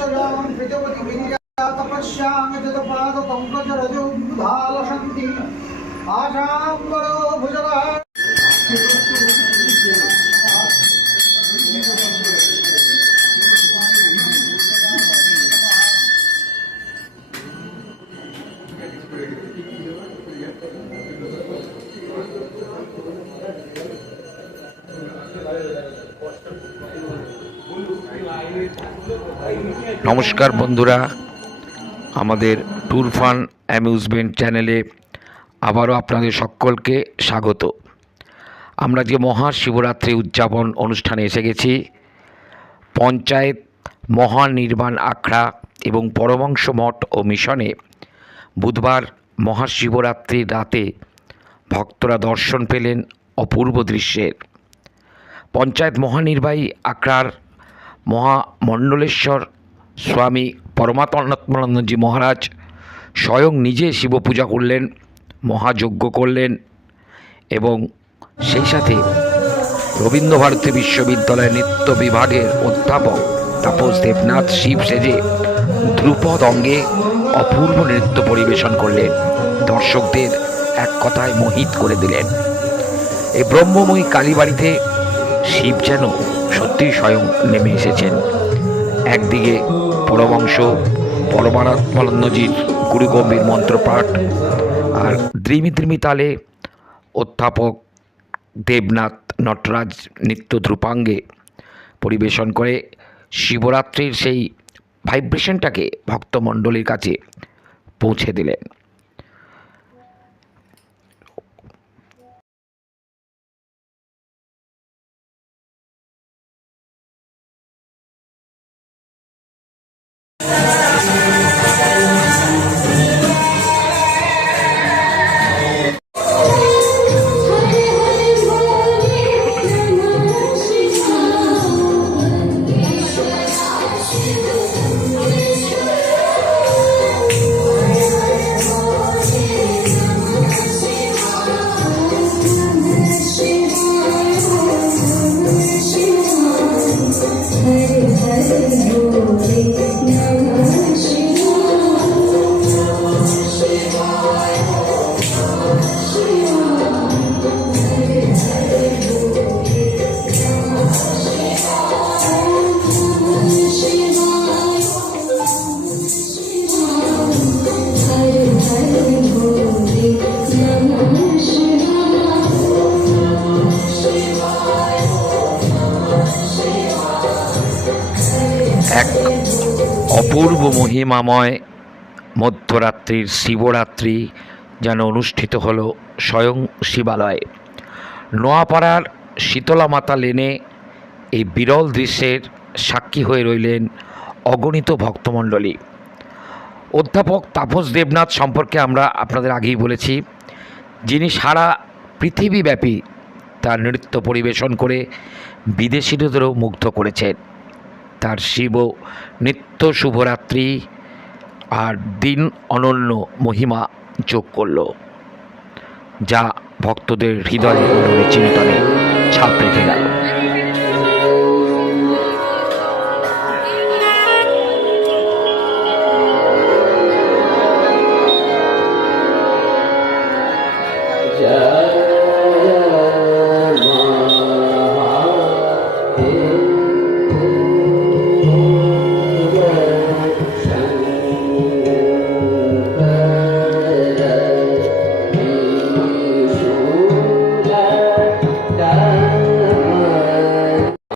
तपस्यां प्रजपति विद्या तपस्यां जतपाद पंकज रजो धालसन्ति आशां वरो भुजगा নমস্কার বন্ধুরা, আমাদের ট্যুর ফান অ্যামিউজমেন্ট চ্যানেলে আবারও আপনাদের সকলকে স্বাগত। আমরা যে মহাশিবরাত্রি উদযাপন অনুষ্ঠানে এসে গেছি, পঞ্চায়েত মহানির্বাণ আখড়া এবং পরমাংশ মঠ ও মিশনে বুধবার মহাশিবরাত্রির রাতে ভক্তরা দর্শন পেলেন অপূর্ব দৃশ্যের। পঞ্চায়েত মহানির্বাহী আখড়ার মহামণ্ডলেশ্বর স্বামী পরমাত্মানন্দজি মহারাজ স্বয়ং নিজে শিব পূজা করলেন, মহাযজ্ঞ করলেন এবং সেই সাথে রবীন্দ্রভারতী বিশ্ববিদ্যালয়ের নৃত্য বিভাগের অধ্যাপক তাপস দেবনাথ শিব সেজে ধ্রুপদ অঙ্গে অপূর্ব নৃত্য পরিবেশন করলেন। দর্শকদের এক কথায় মোহিত করে দিলেন। এই ব্রহ্মময়ী কালীবাড়িতে শিব যেন সত্যি স্বয়ং নেমে এসেছেন। একদিকে পরবংশ পরমানন্দজির গুরুগম্ভীর মন্ত্রপাঠ, আর দ্রিমি দ্রিমি তালে অধ্যাপক দেবনাথ নটরাজ নৃত্য ধ্রুপাঙ্গে পরিবেশন করে শিবরাত্রির সেই ভাইব্রেশনটাকে ভক্তমণ্ডলীর কাছে পৌঁছে দিলেন। এক অপূর্ব মহিমাময় মধ্যরাত্রির শিবরাত্রি যেন অনুষ্ঠিত হল স্বয়ং শিবালয়ে। নোয়াপাড়ার শীতলা মাতা লেনে এই বিরল দৃশ্যের সাক্ষী হয়ে রইলেন অগণিত ভক্তমণ্ডলী। অধ্যাপক তাপস দেবনাথ সম্পর্কে আমরা আপনাদের আগেই বলেছি, যিনি সারা পৃথিবীব্যাপী তার নৃত্য পরিবেশন করে বিদেশিদেরও মুগ্ধ করেছেন। তার শিব নিত্য শুভরাত্রি আর দিন অনন্য মহিমা যোগ করল, যা ভক্তদের হৃদয়ে চিন্তনে ছাপ রেখে গেল।